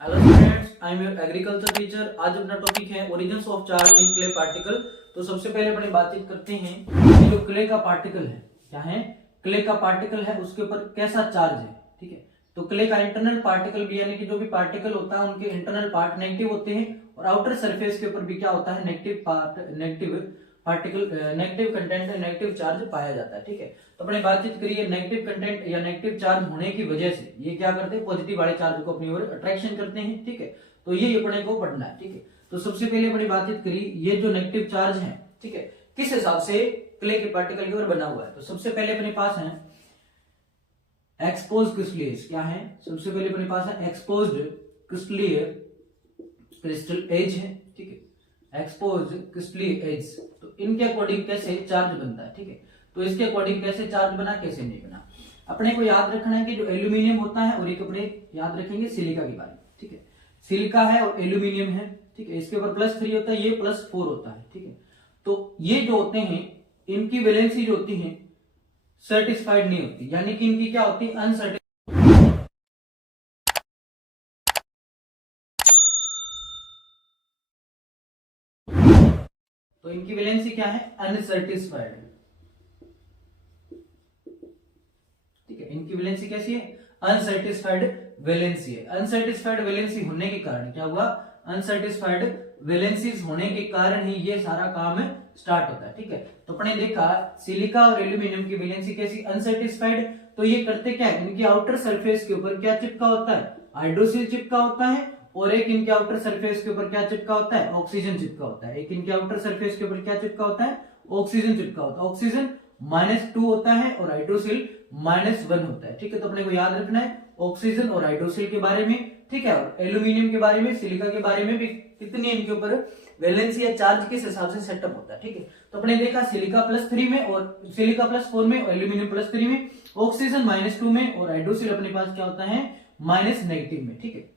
Hello students, I am your agriculture teacher. आज अपना topic है origins of charge in clay particle. तो सबसे पहले अपनी बातचीत करते हैं कि जो क्ले का पार्टिकल है, क्या है, क्ले का पार्टिकल है, उसके ऊपर कैसा चार्ज है। ठीक है, तो क्ले का इंटरनल पार्टिकल भी, यानी कि जो भी पार्टिकल होता है उनके इंटरनल पार्ट नेगेटिव होते हैं और आउटर सरफेस के ऊपर भी क्या होता है, negative part, negative particle, negative content, negative charge पाया जाता है। ठीक है, तो अपने बातचीत करिए नेगेटिव कंटेंट या नेगेटिव चार्ज होने की वजह से ये क्या करते हैं, पॉजिटिव वाले चार्ज को अपनी ओर अट्रैक्शन करते हैं। ठीक है, तो ये अपने को पढ़ना है। ठीक है, तो सबसे पहले अपनी बातचीत करिए ये जो नेगेटिव चार्ज है, ठीक है, किस हिसाब से क्ले के पार्टिकल की ओर बना हुआ है। तो सबसे पहले अपने पास है एक्सपोज क्रिस्टल, क्या है, सबसे पहले अपने पास है एक्सपोज्ड क्रिस्टल एज है। ठीक है, एक्सपोज क्रिस्टल एज, तो इनके अकॉर्डिंग कैसे चार्ज बनता है। ठीक है, तो इसके अकॉर्डिंग कैसे चार्ज बना, कैसे नहीं बना, अपने को याद रखना है कि जो एल्यूमिनियम होता है, और एक अपने याद रखेंगे सिलिका के बारे में। ठीक है, सिलिका है और एल्यूमिनियम है। ठीक है, इसके ऊपर +3 होता है, ये +4 होता है। ठीक है, तो ये जो होते हैं इनकी वैलेंसी जो होती है सर्टिस्फाइड नहीं होती, यानी कि इनकी क्या होती है, अनसर्टेन। तो इनकी वैलेंसी क्या है, अनसर्टिस्फाइड। ठीक है, इनकी वैलेंसी कैसी है, अनसर्टिस्फाइड वैलेंसी है। अनसर्टिस्फाइड वैलेंसी होने के कारण क्या हुआ, अनसर्टिस्फाइड वैलेंसीज होने के कारण ही ये सारा काम स्टार्ट होता है। ठीक है, तो अपने देखा सिलिका और एल्यूमिनियम की वैलेंसी कैसी, अनसर्टिस्फाइड। तो ये करते क्या है, इनकी आउटर सरफेस के ऊपर क्या चिपका होता है, हाइड्रोसिल चिपका होता है, और एक इनके आउटर सरफेस के ऊपर क्या चिपका होता है, ऑक्सीजन चिपका होता है। एक इनके आउटर सरफेस के ऊपर क्या चिपका होता है, ऑक्सीजन चिपका होता है। ऑक्सीजन -2 होता है और हाइड्रोसिल -1 होता है। ठीक है, तो अपने को याद रखना है ऑक्सीजन और हाइड्रोसिल के बारे में। ठीक है, और एल्यूमिनियम के बारे में, सिलिका के बारे में भी कितनी इनके ऊपर वैलेंसी या चार्ज किस हिसाब से सेटअप होता है। ठीक है, तो अपने देखा सिलिका +3 में और सिलिका +4 में और एल्यूमिनियम +3 में, ऑक्सीजन -2 में और हाइड्रोसिल अपने पास क्या होता है, -नेगेटिव में। ठीक है,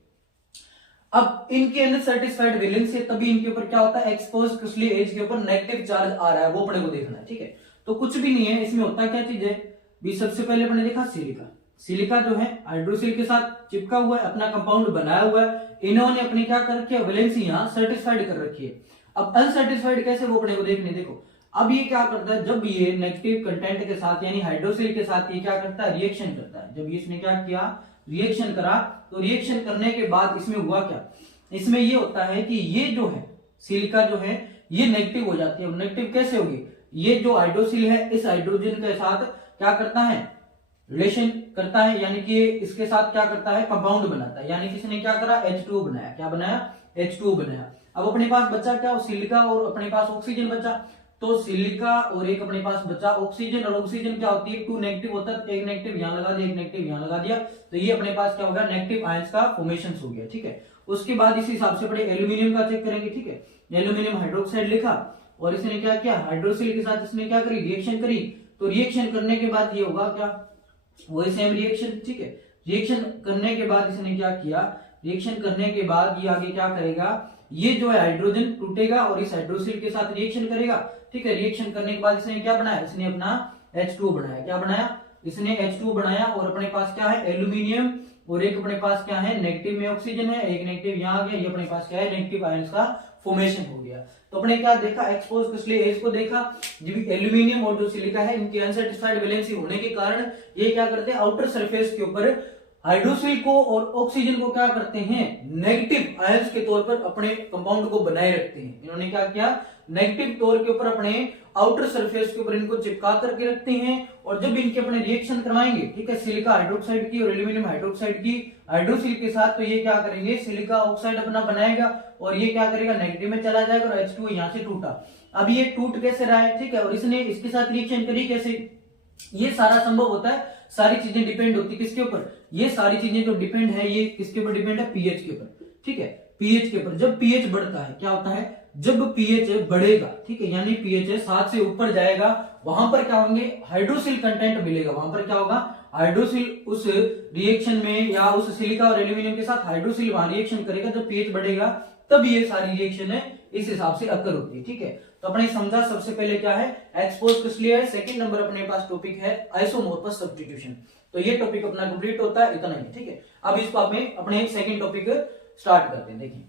अब इनके अंदर सर्टिस्फाइड वैलेंसी है, तभी इनके ऊपर क्या होता है, एक्सपोज क्रिस्टल एज के ऊपर नेगेटिव चार्ज आ रहा है, वो अपने को देखना है। ठीक है, तो कुछ भी नहीं है इसमें, होता क्या चीज है भी। सबसे पहले अपने देखा सिलिका, सिलिका जो है हाइड्रोसिल के साथ चिपका हुआ है, अपना कंपाउंड बनाया हुआ है, इन्होंने अपनी क्या कर रखी है, वैलेंसी यहां सर्टिस्फाइड कर रखी है। अब अनसर्टिस्फाइड कैसे, वो अपने को देखने, देखो अब ये क्या करता है, जब ये नेगेटिव कंटेंट के साथ यानी हाइड्रोसिल के साथ ये क्या करता है, रिएक्शन करता है। जब इसने क्या किया, रिएक्शन करा, तो रिएक्शन करने के बाद इसमें हुआ क्या, इसमें ये होता है कि ये जो है सिलिका जो है ये नेगेटिव हो जाती है। नेगेटिव कैसे होगी, ये जो हाइड्रोसिल है इस हाइड्रोजन के साथ क्या करता है, रिलेशन करता है, यानी कि इसके साथ क्या करता है, कंपाउंड बनाता है, यानी कि इसने क्या करा, H2 बनाया। क्या बनाया, H2 बनाया। अब अपने पास बचा क्या, सिलिका और अपने पास ऑक्सीजन बचा। तो सिलिका और एक अपने पास बचा ऑक्सीजन, और ऑक्सीजन क्या होती है, 2 नेगेटिव होता है, एक नेगेटिव यहां लगा दिया, एक नेगेटिव यहां लगा दिया, तो ये अपने पास क्या होगा, नेगेटिव आयंस का फॉर्मेशन हो गया। ठीक है, उसके बाद इसी हिसाब से अपने एल्यूमिनियम का चेक करेंगे। ठीक है, एल्यूमिनियम हाइड्रोक्साइड लिखा और इसने क्या किया, हाइड्रोसिल के साथ इसने क्या करी, रिएक्शन करी। तो रिएक्शन करने के बाद ये होगा क्या, वही सेम रिएक्शन। ठीक है, रिएक्शन करने के बाद इसने क्या किया, रिएक्शन करने के बाद ये आगे क्या करेगा, ये जो है हाइड्रोजन टूटेगा और इस हाइड्रोसिल के साथ रिएक्शन करेगा। ठीक है, रिएक्शन करने के बाद इसने क्या बनाया, इसने अपना H2 बनाया। क्या बनाया, इसने H2 बनाया, और अपने पास क्या है, एल्यूमिनियम, और एक अपने पास क्या है, नेगेटिव में ऑक्सीजन है, एक नेगेटिव यहां आ गया, ये अपने पास क्या है, नेगेटिव आयंस का फॉर्मेशन हो गया। तो अपने क्या देखा, एक्सपोज क्रिस्टल एज को देखा, जब एल्यूमिनियम और जो सिलिका है इनकी अनसर्टिस्फाइड वैलेंसी होने के कारण ये क्या करते हैं, आउटर सरफेस के ऊपर हाइड्रोसिल को और ऑक्सीजन को क्या करते हैं, नेगेटिव आयंस के तौर पर अपने कंपाउंड को बनाए रखते हैं। इन्होंने क्या किया, नेगेटिव तौर के ऊपर अपने आउटर सरफेस के ऊपर इनको चिपका करके रखते हैं, और जब इनके अपने रिएक्शन करवाएंगे, ठीक है, सिलिका हाइड्रोक्साइड की और एल्यूमिनियम हाइड्रोक्साइड की हाइड्रोसिल के साथ, तो ये क्या करेंगे, सिलिका ऑक्साइड अपना बनाएगा और ये क्या करेगा, नेगेटिव में चला जाएगा, और H2 यहां से टूटा। अब ये टूट कैसे रहा है, ठीक है, और इसने इसके साथ रिएक्शन करी कैसे, ये सारा संभव होता है, सारी चीजें डिपेंड होती है किसके ऊपर, ये सारी चीजें जो डिपेंड है ये किसके ऊपर डिपेंड है, पीएच के ऊपर। ठीक है, पीएच के ऊपर। जब पीएच बढ़ता है क्या होता है, जब पीएच बढ़ेगा, ठीक है, यानी पीएच 7 से ऊपर जाएगा, वहां पर क्या होंगे, हाइड्रोसिल कंटेंट मिलेगा, वहां पर क्या होगा, हाइड्रोसिल उस रिएक्शन में या उस सिलिका और एल्यूमिनियम के साथ हाइड्रोसिल वहां रिएक्शन करेगा। जब पीएच बढ़ेगा तब ये सारी रिएक्शन है इस हिसाब से अकर होती है। ठीक है, तो अपने समझा सबसे पहले क्या है, एक्सपोज क्रिस्टल। सेकंड नंबर अपने पास टॉपिक है आइसोमॉर्फस सब्स्टिट्यूशन। तो ये टॉपिक अपना कंप्लीट होता है, इतना ही। ठीक है, अब इसको अपने सेकंड टॉपिक स्टार्ट करते हैं। देखिए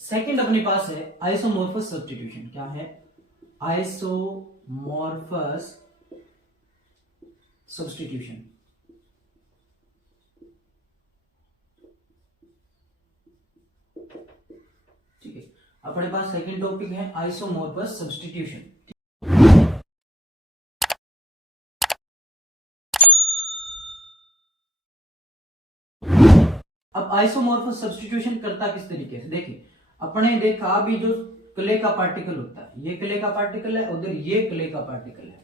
सेकंड अपने पास है आइसोमॉर्फस सब्स्टिट्यूशन। क्या है? Isomorphous substitution. ठीक है, अपने पास सेकंड टॉपिक है आइसोमॉर्फस सब्स्टिट्यूशन। अब आइसोमॉर्फस सब्स्टिट्यूशन करता किस तरीके से? देखिए अपने देखा अभी जो क्ले का पार्टिकल होता है, ये क्ले का पार्टिकल है, उधर ये क्ले का पार्टिकल है,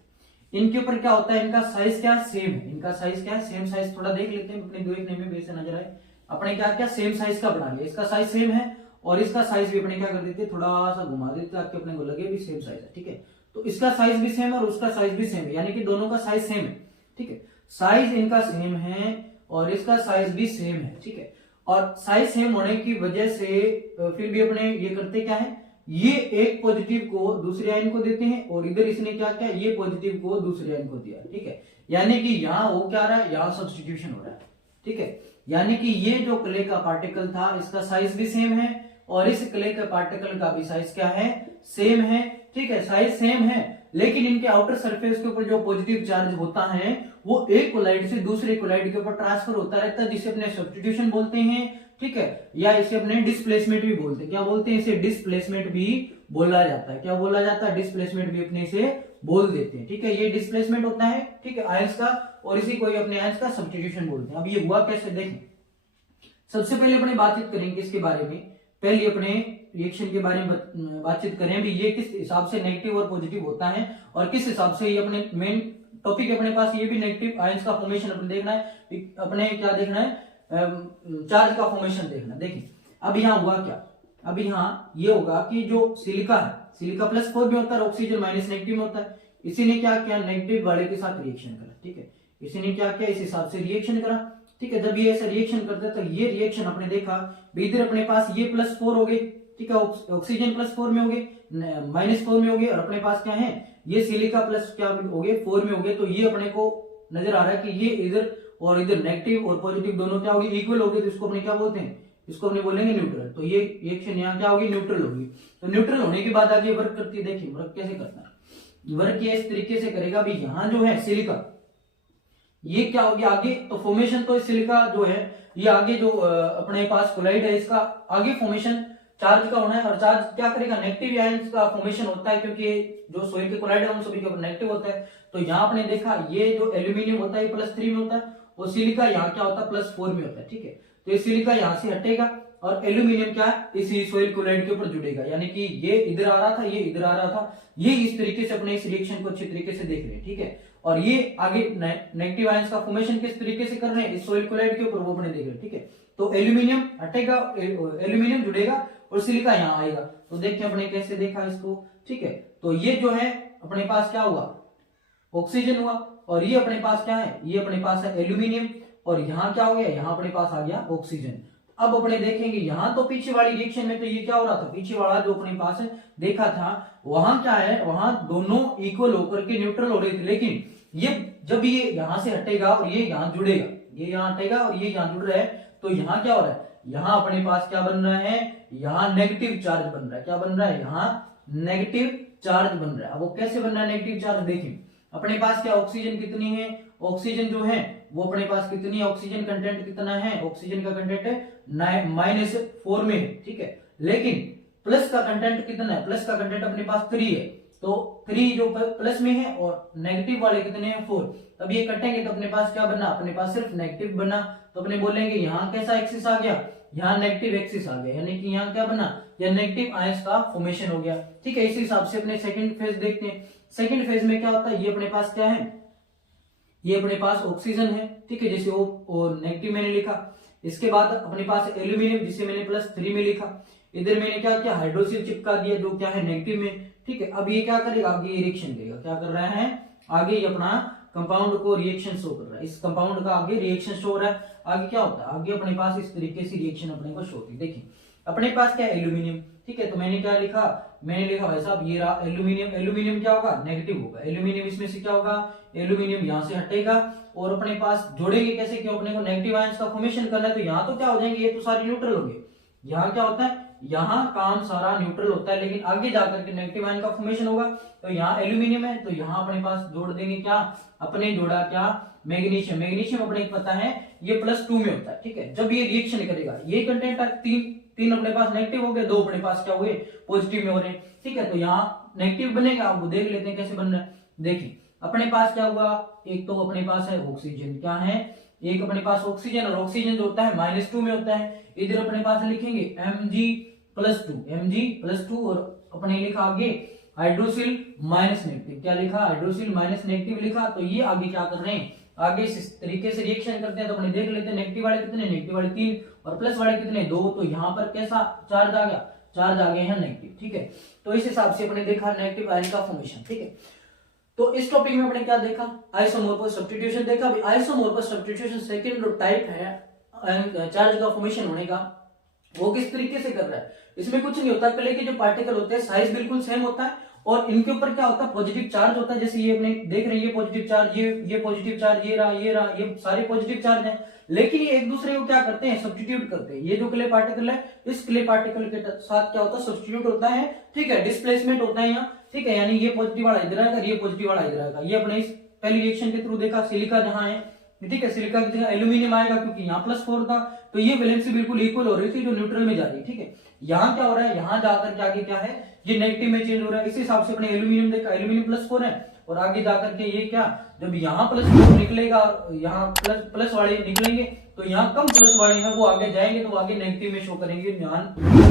इनके ऊपर क्या होता है? इनका साइज क्या सेम है। इनका साइज क्या है? Same size. थोड़ा देख लेते हैं अपने देखने में वैसे नजर आए। अपने क्या क्या सेम साइज का बना लिया, इसका साइज सेम है और इसका साइज भी अपने क्या कर देते, थोड़ा सा घुमा देते ताकि अपने को लगे भी सेम साइज है। ठीक है, तो इसका साइज भी सेम और उसका साइज भी सेम है, यानी कि दोनों का साइज सेम है। ठीक है, साइज इनका सेम है और इसका साइज भी सेम है। ठीक है, और साइज सेम होने की वजह से फिर भी अपने ये करते क्या है, ये एक पॉजिटिव को दूसरे आयन को देते हैं और इधर इसने क्या किया, ये पॉजिटिव को दूसरे आयन को दिया। ठीक है, यानी कि यहाँ वो क्या रहा है, यहाँ सब्स्टिट्यूशन हो रहा है। ठीक है, यानी कि ये जो क्ले का पार्टिकल था इसका साइज भी सेम है और इस क्ले के पार्टिकल का भी साइज क्या है, सेम है। ठीक है, साइज सेम है, लेकिन इनके आउटर सरफेस के ऊपर जो पॉजिटिव चार्ज होता है वो एक कोलाइड से दूसरे कोलाइड के ऊपर ट्रांसफर होता रहता है, जिसे अपने सब्स्टिट्यूशन बोलते हैं। ठीक है, या इसे अपने डिस्प्लेसमेंट भी बोलते हैं। क्या बोलते हैं? इसे डिस्प्लेसमेंट भी बोला जाता है। क्या बोला जाता है? डिस्प्लेसमेंट भी अपने से बोल देते हैं। ठीक है, ये डिस्प्लेसमेंट होता है, ठीक है, आयंस का, और इसी को अपने आयंस का सब्स्टिट्यूशन बोलते हैं। अब ये हुआ कैसे देखें। सबसे पहले अपने बातचीत करेंगे इसके बारे में। पहले अपने रिएक्शन के बारे में बातचीत करें भी, ये किस हिसाब से नेगेटिव और पॉजिटिव होता है और किस हिसाब से ये अपने मेन टॉपिक अपने पास ये भी नेगेटिव आयंस का फॉर्मेशन अपने देखना है, अपने क्या देखना है, चार्ज का फॉर्मेशन देखना। देखिए अब यहाँ हुआ क्या, अब यहाँ ये होगा कि जो सिलिका है, सिलिका +4 में होता है, ऑक्सीजन -नेगेटिव में होता है। इसी ने क्या किया, नेगेटिव वाले के साथ रिएक्शन करा। ठीक है, इसी ने क्या किया, इस हिसाब से रिएक्शन करा। ठीक है, जब ये ऐसा रिएक्शन करता है तो ये रिएक्शन अपने देखा इधर अपने पास ये +4 हो गए। ठीक है, ऑक्सीजन +4 में हो गए, -4 में हो गए, और अपने पास क्या है, ये सिलिका प्लस क्या हो गए, 4 में हो गए। तो ये अपने को नजर आ रहा है कि ये इधर और इधर नेगेटिव और पॉजिटिव दोनों क्या होगी, इक्वल होगी। तो इसको अपने क्या बोलते हैं, इसको अपने बोलेंगे न्यूट्रल। तो ये रिएक्शन यहाँ क्या होगी, न्यूट्रल होगी। तो न्यूट्रल होने के बाद आगे वर्क करती है। देखिए वर्क कैसे करता है, वर्क ये इस तरीके से करेगा भी, यहाँ जो है सिलिका, ये क्या होगी आगे, तो फॉर्मेशन तो सिलिका जो है ये आगे जो अपने पास कोलाइड है इसका आगे फॉर्मेशन चार्ज का होना है, और चार्ज क्या करेगा, नेगेटिव आयंस का फॉर्मेशन होता है, क्योंकि जो सोइल के कोलाइड है उन सभी के ऊपर नेगेटिव होता है। तो यहाँ आपने देखा ये जो एल्यूमिनियम होता है +3 में होता है और सिलिका यहाँ क्या होता है +4 में होता है। ठीक है, तो ये सिलिका यहाँ से हटेगा और एल्यूमिनियम क्या इसी सोइल कोलाइड के ऊपर जुड़ेगा, यानी कि ये इधर आ रहा था, ये इधर आ रहा था। ये इस तरीके से अपने इस रिएक्शन को अच्छी तरीके से देख रहे हैं। ठीक है, और ये आगे नेगेटिव आयंस का फॉर्मेशन किस तरीके से कर रहे हैं इस सोइल कोलाइड के ऊपर, वो अपने देख रहे हैं। ठीक है, तो एल्यूमिनियम हटेगा, एल्यूमिनियम जुड़ेगा और सिलिका यहाँ आएगा। तो देखिए अपने कैसे देखा इसको। ठीक है, तो ये जो है अपने पास क्या हुआ, ऑक्सीजन हुआ, और ये अपने पास क्या है, ये अपने पास है एल्यूमिनियम, और यहाँ क्या हो गया, यहाँ अपने पास आ गया ऑक्सीजन। अब अपने देखेंगे यहाँ तो पीछे वाली रिएक्शन में तो ये क्या हो रहा था, पीछे वाला जो अपने पास देखा था वहां क्या है, वहां दोनों इक्वल होकर के न्यूट्रल हो रहे थे। लेकिन ये जब ये यहाँ से हटेगा और ये यहाँ जुड़ेगा, ये यहाँ हटेगा और ये यहाँ जुड़ रहा है, तो यहाँ क्या हो रहा है, यहाँ अपने पास क्या बन रहा है, यहाँ नेगेटिव चार्ज बन रहा है। क्या बन रहा है, यहाँ नेगेटिव चार्ज बन रहा है। अब वो कैसे बन रहा है नेगेटिव चार्ज, देखिए अपने पास क्या ऑक्सीजन कितनी है, ऑक्सीजन जो है वो अपने पास कितनी है, ऑक्सीजन कंटेंट कितना है, ऑक्सीजन का कंटेंट है -4 में है। ठीक है, लेकिन प्लस का कंटेंट कितना है, प्लस का कंटेंट अपने पास 3 है। तो 3 जो प्लस में है और नेगेटिव वाले कितने हैं 4। अब ये कटेंगे तो अपने पास क्या बना, अपने पास सिर्फ नेगेटिव बना। तो अपने बोलेंगे यहाँ कैसा एक्सिस आ गया, यहाँ नेगेटिव एक्सिस आ गया, यानी कि यहाँ क्या बना, या नेगेटिव आयंस का फॉर्मेशन हो गया। ठीक है, इसी हिसाब से अपने सेकंड फेज देखते हैं। सेकंड फेज में क्या होता है, ये अपने पास क्या है, ये अपने पास ऑक्सीजन है। ठीक है, जैसे वो नेगेटिव मैंने लिखा। इसके बाद अपने पास एल्यूमिनियम जिसे मैंने +3 में लिखा। इधर मैंने क्या किया, हाइड्रोक्सिल चिपका दिया जो क्या है नेगेटिव में। ठीक है, अब ये क्या करेगा, आगे रिएक्शन करेगा। क्या कर रहा है, आगे ये अपना कंपाउंड को रिएक्शन शो कर रहा है, इस कंपाउंड का आगे रिएक्शन शो हो रहा है। आगे क्या होता है, आगे अपने पास इस तरीके से रिएक्शन अपने को शो होती है। देखिए अपने पास क्या है, एल्यूमिनियम। ठीक है, तो मैंने क्या लिखा, मैंने लिखा भाई साहब ये रहा एल्यूमिनियम। एल्यूमिनियम क्या होगा, नेगेटिव होगा। एल्यूमिनियम इसमें से क्या होगा, एल्यूमिनियम यहाँ से हटेगा और अपने पास जोड़ेंगे कैसे, क्यों अपने को नेगेटिव आयंस का फॉर्मेशन करना है। तो यहाँ तो क्या हो जाएंगे, ये तो सारे न्यूट्रल होंगे। यहाँ क्या होता है, यहाँ काम सारा न्यूट्रल होता है, लेकिन आगे जाकर के नेगेटिव आयन का फॉर्मेशन होगा। तो यहाँ एल्यूमिनियम है, तो यहाँ अपने पास जोड़ देंगे क्या, अपने जोड़ा क्या, मैग्नीशियम। मैग्नीशियम अपने को पता है ये +2 में होता है। ठीक है, जब ये रिएक्शन करेगा, ये कंटेंट तीन अपने पास नेगेटिव हो गए, 2 अपने पास क्या हुए, पॉजिटिव में हो रहे हैं। ठीक है, तो यहाँ नेगेटिव बनेगा, वो देख लेते हैं कैसे बन रहा है। देखिए अपने पास क्या हुआ, एक तो अपने पास है ऑक्सीजन, क्या है, एक अपने पास ऑक्सीजन, और ऑक्सीजन जो होता है -2 में होता है। इधर अपने पास लिखेंगे Mg+2 और अपने लिखा आगे हाइड्रोसिल -नेगेटिव। क्या लिखा, हाइड्रोसिल -नेगेटिव लिखा। तो ये आगे क्या कर रहे हैं, आगे इस तरीके से रिएक्शन करते हैं। तो अपने देख लेते हैं नेगेटिव वाले कितने, नेगेटिव वाले 3 और प्लस वाले कितने, 2। तो यहाँ पर कैसा चार्ज आ गया, चार्ज आ गए हैं नेगेटिव। ठीक है, तो इस हिसाब से अपने देखा नेगेटिव आयन का फॉर्मेशन। ठीक है, तो इस टॉपिक में अपने क्या देखा, आइसोमोर्फस सब्स्टिट्यूशन देखा। आइसोमोर्फस सब्स्टिट्यूशन सेकंड जो टाइप है चार्ज का फॉर्मेशन होने का, वो किस तरीके से कर रहा है। इसमें कुछ नहीं होता, कले के जो पार्टिकल होते हैं साइज बिल्कुल सेम होता है और इनके ऊपर क्या होता है, पॉजिटिव चार्ज होता है। जैसे ये अपने देख रहे हैं, ये पॉजिटिव चार्ज, ये पॉजिटिव चार्ज, ये रहा, ये सारे पॉजिटिव चार्ज हैं। लेकिन ये एक दूसरे को क्या करते हैं, सब्स्टिट्यूट करते हैं। ये जो क्ले पार्टिकल है, इस क्ले पार्टिकल के साथ क्या होता है, सब्स्टिट्यूट होता है। ठीक है, डिस्प्लेसमेंट होता है यहाँ। ठीक है, यानी ये पॉजिटिव वाला इधर आएगा, ये पॉजिटिव वाला इधर आएगा। ये अपने इस पहली रिएक्शन के थ्रू देखा, सिलिका जहां है, ठीक है, सिलिका की जगह एल्यूमिनियम आएगा क्योंकि यहाँ +4 था। तो ये वैलेंसी बिल्कुल इक्वल हो रही थी जो न्यूट्रल में जा रही है। ठीक है, यहाँ क्या हो रहा है, यहाँ जाकर के आगे क्या है, ये नेगेटिव में चेंज हो रहा है। इस हिसाब से अपने एल्यूमिनियम देखा, एल्यूमिनियम +4 है और आगे जाकर के ये क्या, जब यहाँ +4 निकलेगा और यहाँ प्लस वाले निकलेंगे, तो यहाँ कम प्लस वाले हैं वो आगे जाएंगे, तो वो आगे नेगेटिव में शो करेंगे,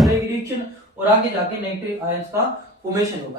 रिएक्शन और आगे जाके नेगेटिव आयंस का फॉर्मेशन होगा।